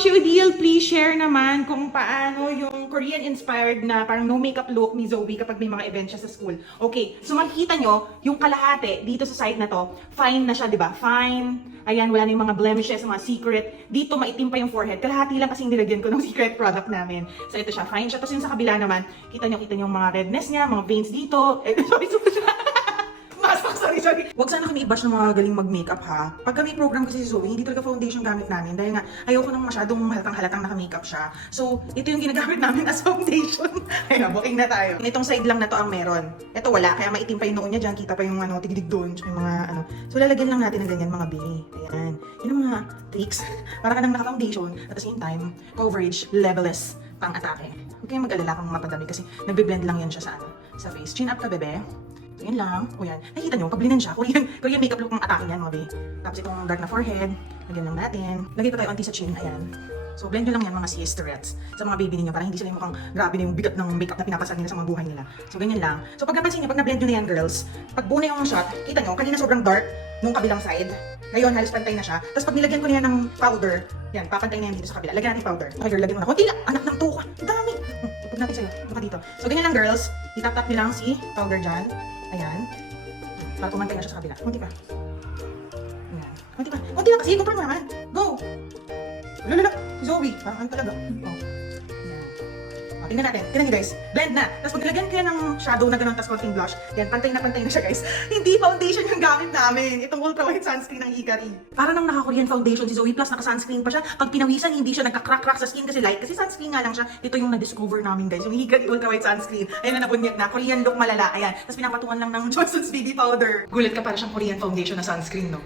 Shudil, please share naman kung paano yung Korean-inspired na parang no makeup look ni Zoe kapag may mga event siya sa school. Okay, so makikita nyo, yung kalahati dito sa side na to, fine na siya, di ba? Fine. Ayan, wala na yung mga blemishes, mga secret. Dito, maitim pa yung forehead. Kalahati lang kasi nilagyan ko ng secret product namin. So ito siya, fine siya. Tapos yung sa kabila naman, kita nyo, kita nyo yung mga redness niya, mga veins dito. Eh, sorry, sorry. Masak, sorry, sorry. Huwag sana kami i-bash ng mga galing mag-makeup ha. Pag kami program kasi si Zoe, hindi talaga foundation gamit namin dahil nga ayoko nang masyadong halatang-halatang naka-makeup siya. So, ito yung ginagamit namin as foundation. Ayun, booking na tayo. Itong side lang na to ang meron. Ito wala, kaya maitim pa yung noon niya dyan. Kita pa yung ano, tigidig doon, yung mga ano. So, lalagyan lang natin ng ganyan mga bini. Ayan. Yun ang mga tricks. Para ka nang naka-foundation. At the same time, coverage, leveless, pang atake. Huwag kayong mag-alala kung mapadami kasi nagbe-blend lang yan siya sa ano, sa face. Chin up ka, bebe. So, yun lang. O yan. Nakikita nyo, pag siya, Korean, Korean makeup look ang atake niyan, mga. Tapos itong dark na forehead, lagyan lang natin. Lagay pa tayo onti sa chin, ayan. So, blend nyo lang yan mga sis Tourette's sa mga baby ninyo para hindi sila yung mukhang grabe na yung bigat ng makeup na pinapasal nila sa mga buhay nila. So, ganyan lang. So, pag napansin nyo, pag na-blend nyo na yan, girls, pag buo na yung shot, kita nyo, kanina sobrang dark nung kabilang side. Ngayon, halos pantay na siya. Tapos pag nilagyan ko na yan ng powder, yan, papantay na yan dito sa kabila. Lagyan natin powder. Okay, girl, lagyan mo na. Kunti lang. Anak ng tuka. Ang dami. Hmm, Ipag natin sa'yo. Baka dito. So, ganyan lang, girls. Itap-tap nyo lang si powder dyan. Ayan. Para pumantay na siya sa kabila. Kunti pa. Ayan. Kunti pa. Kunti lang kasi. Control mo naman. Go! Lululak. Si Zoe. Parang ano talaga. Oh. Ayan. Tingnan natin. Tingnan nyo guys. Blend na. Tapos pag nilagyan yan ng shadow na ganun, tapos konting blush. Yan, pantay na pantay na siya guys. Hindi foundation yung gamit namin. Itong ultra white sunscreen ng Hikari. Para nang naka-Korean foundation si Zoe plus naka-sunscreen pa siya. Pag pinawisan, hindi siya nagka-crack-crack sa skin kasi light. Kasi sunscreen nga lang siya. Ito yung na-discover namin guys. Yung Hikari ultra white sunscreen. Ayun na nabunyag na. Korean look malala. Ayan. Tapos pinapatungan lang ng Johnson's baby powder. Gulat ka para siyang Korean foundation na sunscreen, no?